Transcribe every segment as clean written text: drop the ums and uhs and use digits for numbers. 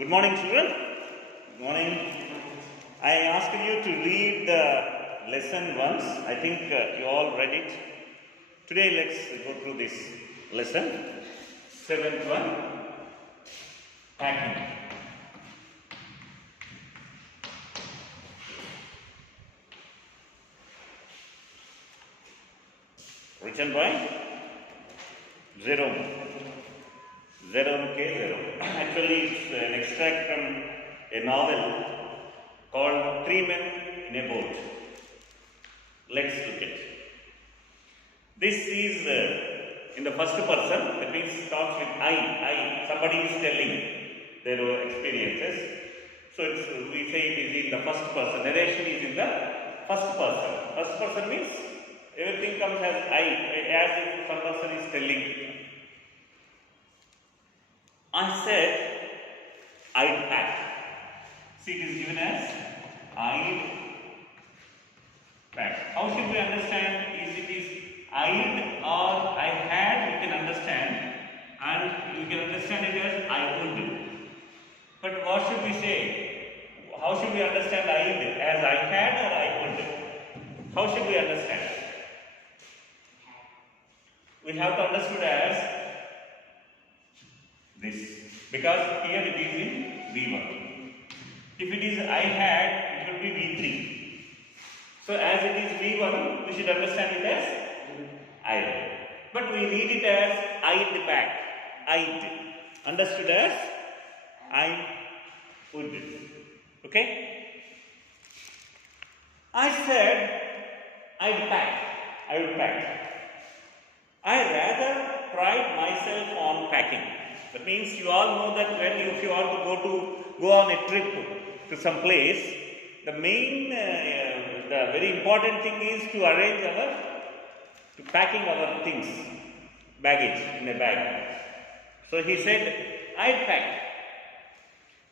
Good morning, children. Good morning. I asked you to read the lesson once. I think you all read it. Today, let's go through this lesson. Seventh one, packing. Written by Jerome. Jerome K. Jerome. Actually, it's an extract from a novel called Three Men in a Boat. Let's look at it. This is in the first person, that means starts with I. Somebody is telling their experiences. So we say it is in the first person. Narration is in the first person. First person means everything comes as I, as if some person is telling. I said, I'd pack. See, it is given as I'd pack. How should we understand? Is it is I'd or I had, you can understand, and you can understand it as I would. But what should we say? How should we understand I'd? As I had or I would? How should we understand? We have to understood as this, because here it is in V1. If it is I had, it will be V3. So as it is V1, we should understand it as I. But we read it as I'd pack. I'd. Understood as I would. Okay? I said I'd pack. I would pack. I rather pride myself on packing. That means you all know that if you want to go on a trip to some place, the main, the very important thing is to arrange packing our things, baggage in a bag. So he said, I'd pack.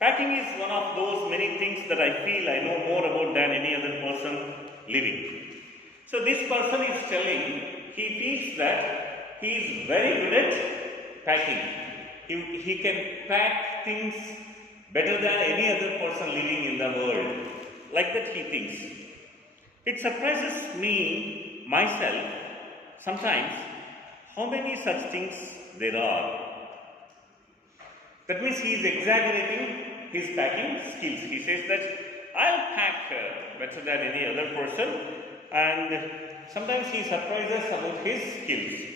Packing is one of those many things that I feel I know more about than any other person living. So this person is telling, he feels that he is very good at packing. He can pack things better than any other person living in the world. Like that he thinks. It surprises me, myself, sometimes, how many such things there are. That means he is exaggerating his packing skills. He says that I'll pack better than any other person, and sometimes he surprises about his skills.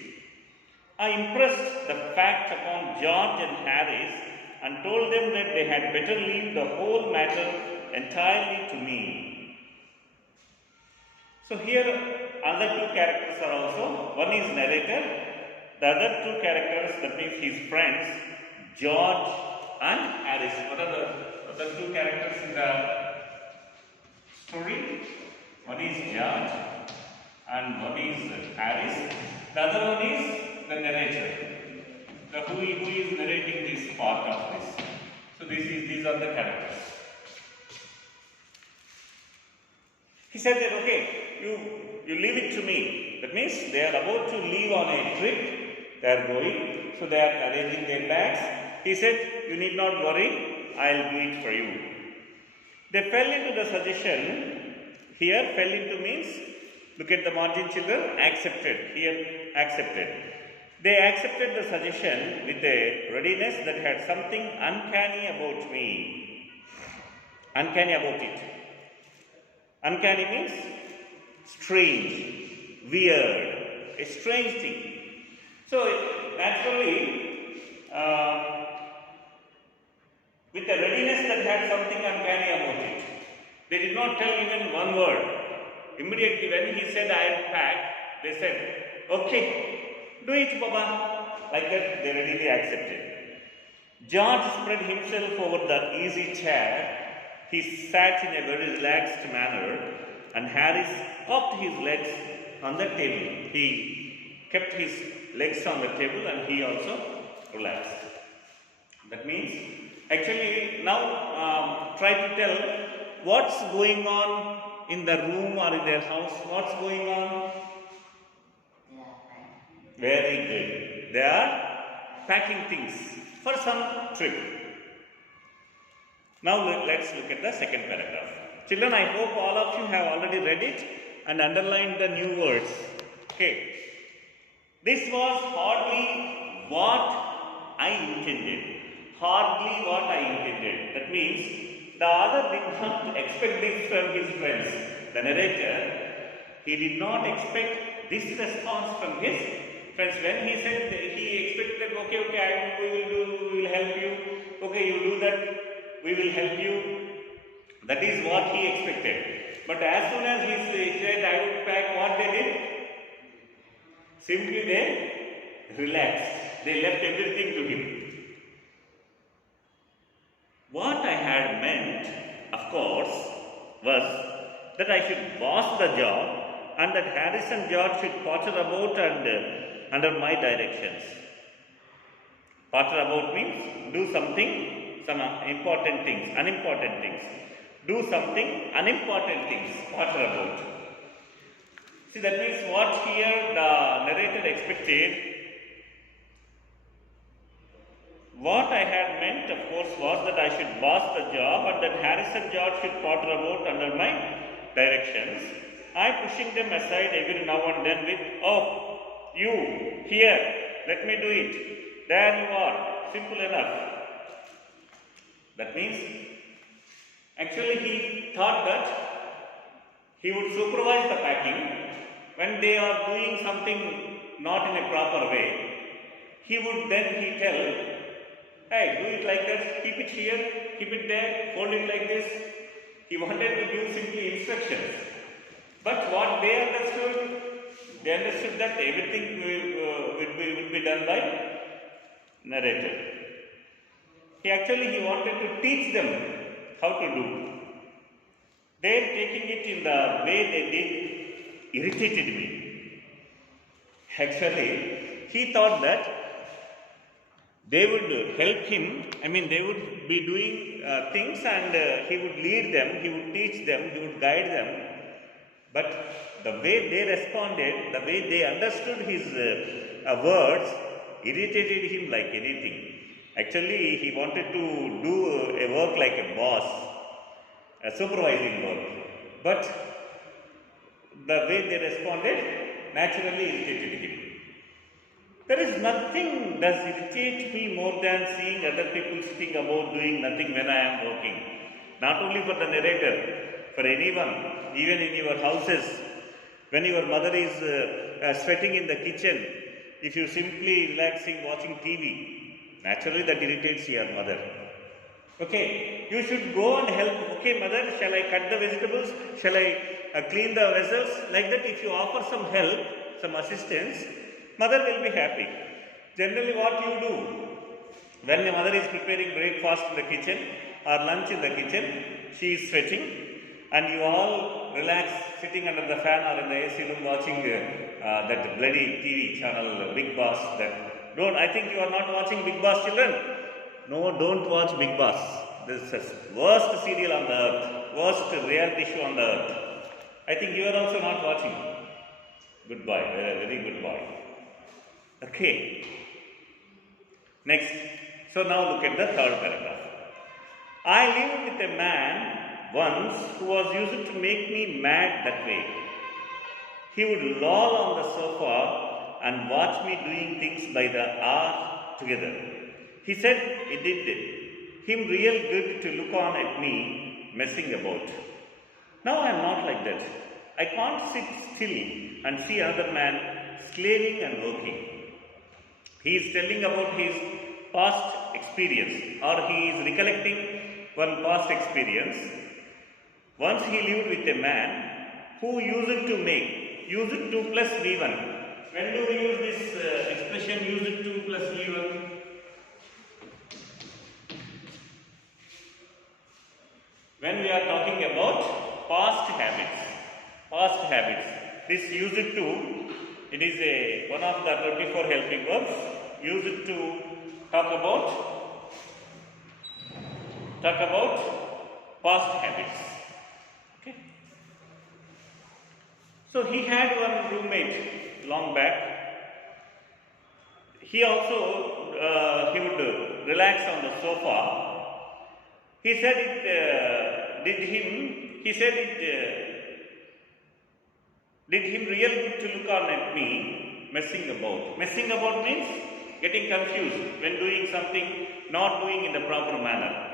I impressed the fact upon George and Harris and told them that they had better leave the whole matter entirely to me. So here other two characters are also, one is narrator, the other two characters, that means his friends, George and Harris. What are the other two characters in the story? One is George and one is Harris. The other one is the narrator, who is narrating this part of this. So these are the characters. He said that, okay, you leave it to me. That means they are about to leave on a trip. They are going, so they are arranging their bags. He said, you need not worry, I'll do it for you. They fell into the suggestion. Here, fell into means, look at the margin, children, accepted. Here, accepted. They accepted the suggestion with a readiness that had something uncanny about me. Uncanny about it. Uncanny means strange, weird, a strange thing. So, naturally, with a readiness that had something uncanny about it. They did not tell even one word. Immediately when he said, I'll pack, they said, okay. Do it, Baba. Like that, they readily accepted. George spread himself over the easy chair. He sat in a very relaxed manner, and Harris propped his legs on the table. He kept his legs on the table and he also relaxed. That means, actually, now try to tell what's going on in the room or in their house. What's going on? Very good. They are packing things for some trip. Now let's look at the second paragraph. Children, I hope all of you have already read it and underlined the new words. Okay. This was hardly what I intended. Hardly what I intended. That means the author did not expect this from his friends. The narrator, he did not expect this response from his friends. When he said, he expected, okay, we will help you. Okay, you do that, we will help you. That is what he expected. But as soon as he said, I would pack, what they did? Simply they relaxed. They left everything to him. What I had meant, of course, was that I should boss the job and that Harris and George should potter about and under my directions. Potter about means do something, some important things, unimportant things. Do something, unimportant things, potter about. See, that means what here the narrator expected. What I had meant, of course, was that I should boss the job and that Harris and George should potter about under my directions. I pushing them aside every now and then with, oh, you, here, let me do it. There you are, simple enough. That means, actually he thought that he would supervise the packing. When they are doing something not in a proper way, he would then tell, hey, do it like that, keep it here, keep it there, hold it like this. He wanted to give simply instructions. But what they understood that everything would be done by narrator. He wanted to teach them how to do. They taking it in the way they did irritated me. Actually, he thought that they would help him, they would be doing things and he would lead them, he would teach them, he would guide them. But the way they responded, the way they understood his words, irritated him like anything. Actually, he wanted to do a work like a boss, a supervising work. But the way they responded naturally irritated him. There is nothing does irritate me more than seeing other people sitting about doing nothing when I am working. Not only for the narrator, for anyone, even in your houses, when your mother is sweating in the kitchen, if you simply relaxing watching TV, naturally that irritates your mother. Okay, you should go and help. Okay, mother, shall I cut the vegetables? Shall I clean the vessels? Like that, if you offer some help, some assistance, mother will be happy. Generally, what you do when the mother is preparing breakfast in the kitchen or lunch in the kitchen, she is sweating, and you all relax sitting under the fan or in the AC room watching that bloody TV channel, Big Boss. I think you are not watching Big Boss, children. No, don't watch Big Boss. This is the worst serial on the earth, worst reality show on the earth. I think you are also not watching. Good boy, very good boy. Okay. Next. So now look at the third paragraph. I lived with a man once who was used to make me mad that way. He would loll on the sofa and watch me doing things by the hour together. He said it did him real good to look on at me messing about. Now I am not like that. I can't sit still and see another man slaving and working. He is telling about his past experience, or he is recollecting one past experience. Once he lived with a man who used to 2 plus V1. When do we use this expression, use 2 plus V1? When we are talking about past habits. This used to, it is one of the 24 helping verbs used to talk about past habits. Okay. So he had one roommate long back. He also he would relax on the sofa He said it did him. He said it did him real good to look on at me messing about. Messing about means getting confused when doing something, not doing in the proper manner.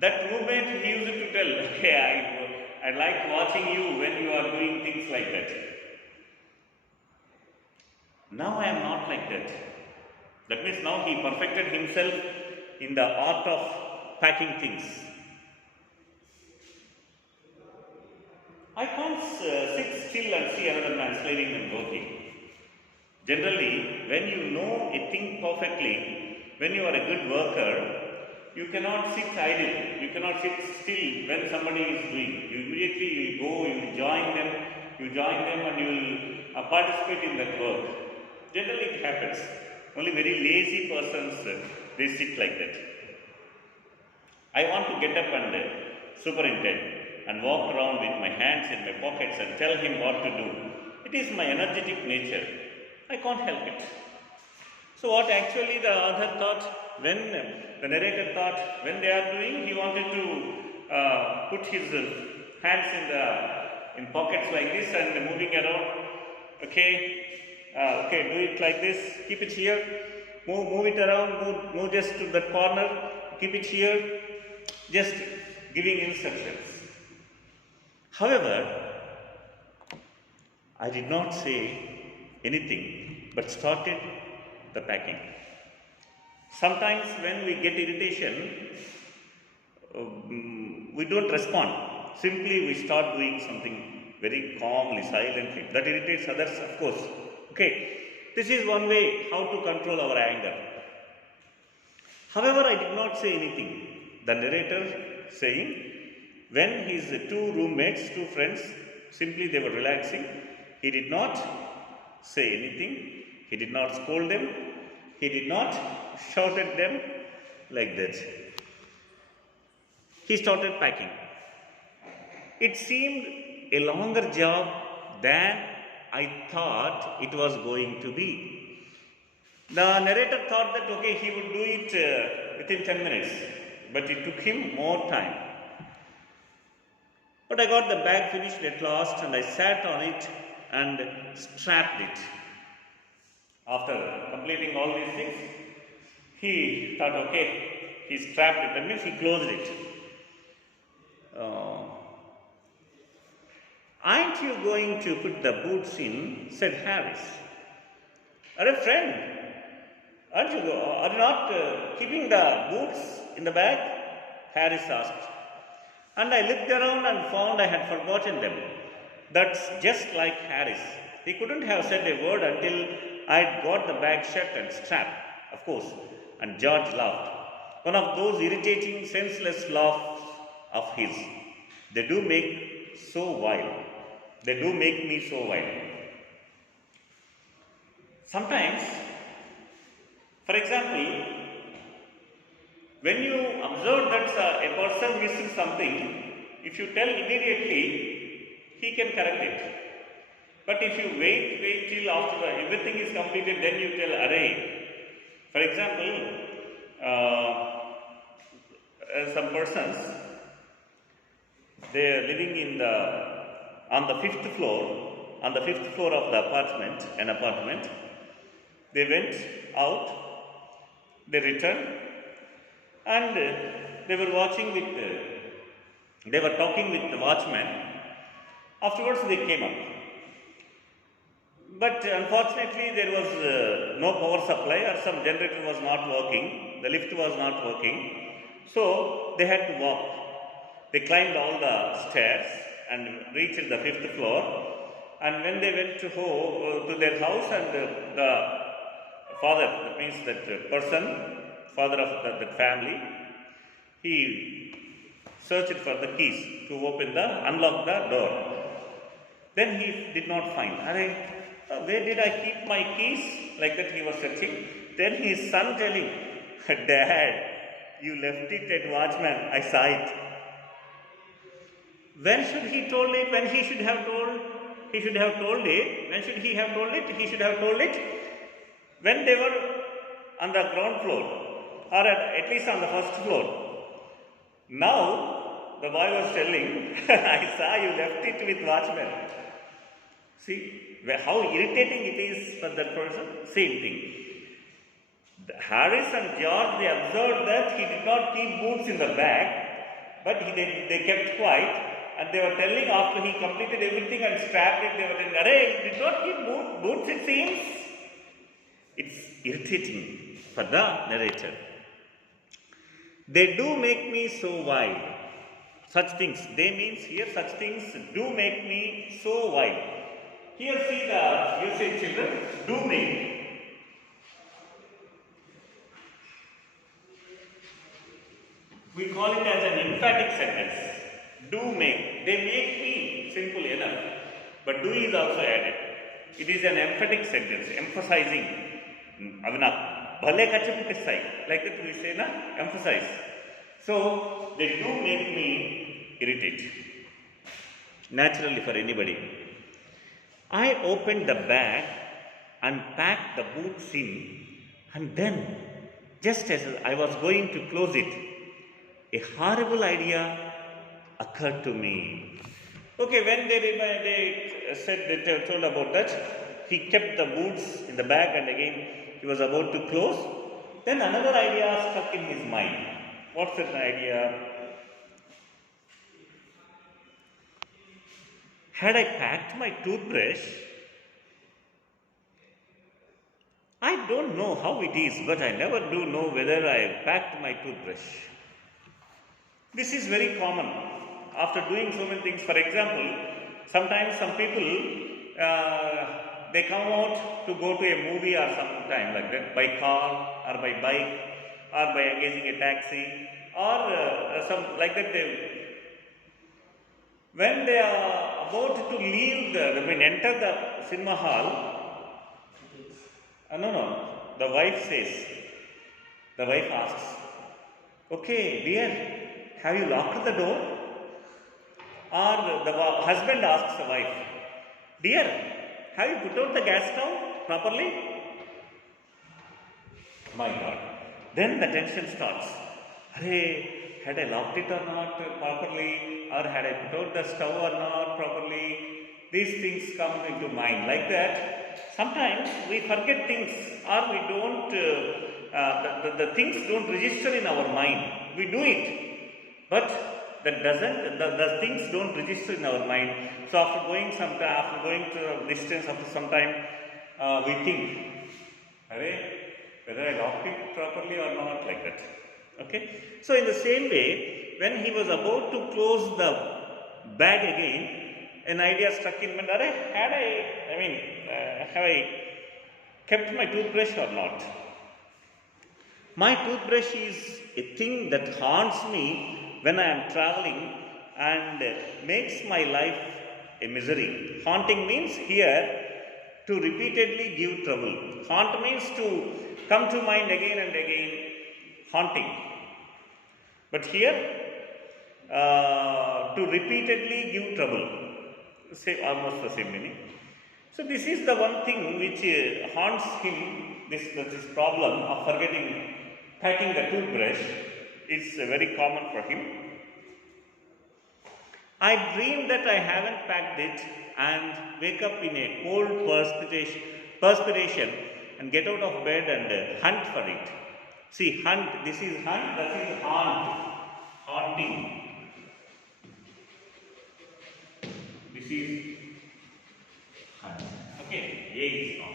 That roommate, he used to tell, okay, I like watching you when you are doing things like that. Now I am not like that. That means now he perfected himself in the art of packing things. I can't sit still and see another man slaving and working. Generally, when you know a thing perfectly, when you are a good worker, you cannot sit idle. You cannot sit still when somebody is doing. You immediately will go, you will join them, and you will participate in that work. Generally, it happens. Only very lazy persons, they sit like that. I want to get up and superintend and walk around with my hands in my pockets and tell him what to do. It is my energetic nature. I can't help it. So what actually the author thought, when the narrator thought, when they are doing, he wanted to put his hands in pockets like this and moving around. Okay, do it like this. Keep it here. Move it around. Move just to that corner. Keep it here. Just giving instructions. However, I did not say anything but started the packing. Sometimes when we get irritation, we don't respond. Simply we start doing something very calmly, silently. That irritates others, of course. Okay, this is one way how to control our anger. However, I did not say anything. The narrator saying, when his two friends, simply they were relaxing, he did not say anything, he did not scold them, he did not shout at them like that. He started packing. It seemed a longer job than I thought it was going to be. The narrator thought that, okay, he would do it within 10 minutes, but it took him more time. But I got the bag finished at last and I sat on it and strapped it. After completing all these things, he thought, okay, he strapped it, that means he closed it. Aren't you going to put the boots in? Said Harris. Are friend, are you not keeping the boots in the bag? Harris asked. And I looked around and found I had forgotten them. That's just like Harris. He couldn't have said a word until I'd got the bag shut and strapped, of course. And George laughed. One of those irritating, senseless laughs of his. They do make so wild. They do make me so wild. Sometimes, for example, when you observe that a person missing something, if you tell immediately, he can correct it. But if you wait till after everything is completed, then you tell, array. For example, some persons, they are living on the fifth floor of an apartment. They went out, they returned, and they were talking with the watchman. Afterwards, they came up. But unfortunately, there was no power supply, or some generator was not working, the lift was not working, so they had to walk. They climbed all the stairs and reached the fifth floor, and when they went to their house, and the father, that means that person, father of the family, he searched for the keys to unlock the door. Then he did not find. Where did I keep my keys? Like that he was searching. Then his son telling, Dad, you left it at watchman, I saw it. When should he told it? When he should have told? He should have told it. When should he have told it? He should have told it when they were on the ground floor, or at least on the first floor. Now, the boy was telling, I saw you left it with watchman. See, how irritating it is for that person? Same thing. Harris and George, they observed that he did not keep boots in the bag, but they kept quiet, and they were telling after he completed everything and strapped it, they were telling, Arey, you did not keep boots it seems. It's irritating for the narrator. They do make me so wild. Such things, they means here, such things do make me so wild. Here see the usage, children, do make. We call it as an emphatic sentence. Do make. They make me, simple enough. But do is also added. It is an emphatic sentence, emphasizing. Avina, bhale kachaputissai. Like that we say, na? Emphasize. So, they do make me irritate. Naturally for anybody. I opened the bag and packed the boots in, and then, just as I was going to close it, a horrible idea occurred to me. Okay, when they told about that, he kept the boots in the bag and again he was about to close. Then another idea struck in his mind. What's that idea? Had I packed my toothbrush, I don't know how it is, but I never do know whether I packed my toothbrush. This is very common after doing so many things. For example, sometimes some people, they come out to go to a movie or sometime like that, by car or by bike or by engaging a taxi or some like that. When they are about to leave, enter the cinema hall, the wife says, the wife asks, okay, dear, have you locked the door? Or the husband asks the wife, dear, have you put out the gas stove properly? My God. Then the tension starts. Hey, had I locked it or not properly? Or had I put out the stove or not properly? These things come into mind. Like that, sometimes we forget things or we don't, the things don't register in our mind. We do it. But that doesn't, the things don't register in our mind. So after going to a distance, after some time, we think, whether I locked it properly or not, like that. Okay? So in the same way, when he was about to close the bag again, an idea struck in him, have I kept my toothbrush or not? My toothbrush is a thing that haunts me when I am traveling and makes my life a misery. Haunting means here to repeatedly give trouble. Haunt means to come to mind again and again, haunting. But here, to repeatedly give trouble. Say almost the same meaning. So this is the one thing which haunts him, this problem of packing the toothbrush. Is very common for him. I dream that I haven't packed it and wake up in a cold perspiration and get out of bed and hunt for it. See, hunt, this is hunt, that is haunt, haunting. This is hunt. Okay, A is not.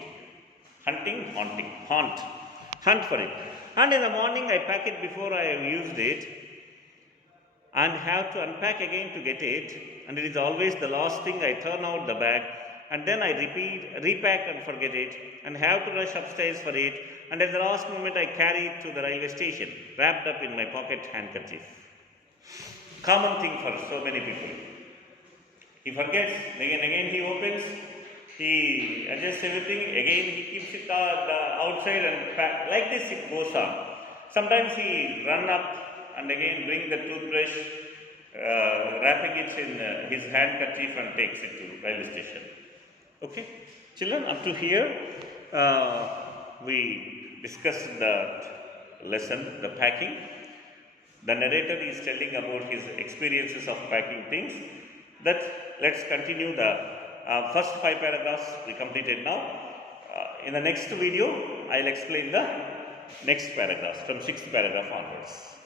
Hunting, haunting, hunt for it. And in the morning, I pack it before I have used it and have to unpack again to get it. And it is always the last thing I turn out the bag and then I repack and forget it and have to rush upstairs for it. And at the last moment, I carry it to the railway station, wrapped up in my pocket handkerchief. Common thing for so many people. He forgets, again he opens, he adjusts everything, again he keeps it outside and pack. Like this it goes on. Sometimes he run up and again bring the toothbrush, wrapping it in his handkerchief and takes it to railway station. Okay? Children, up to here, we discussed the lesson, the packing. The narrator is telling about his experiences of packing things. That let's continue the first 5 paragraphs we completed now. In the next video, I'll explain the next paragraphs from 6th paragraph onwards.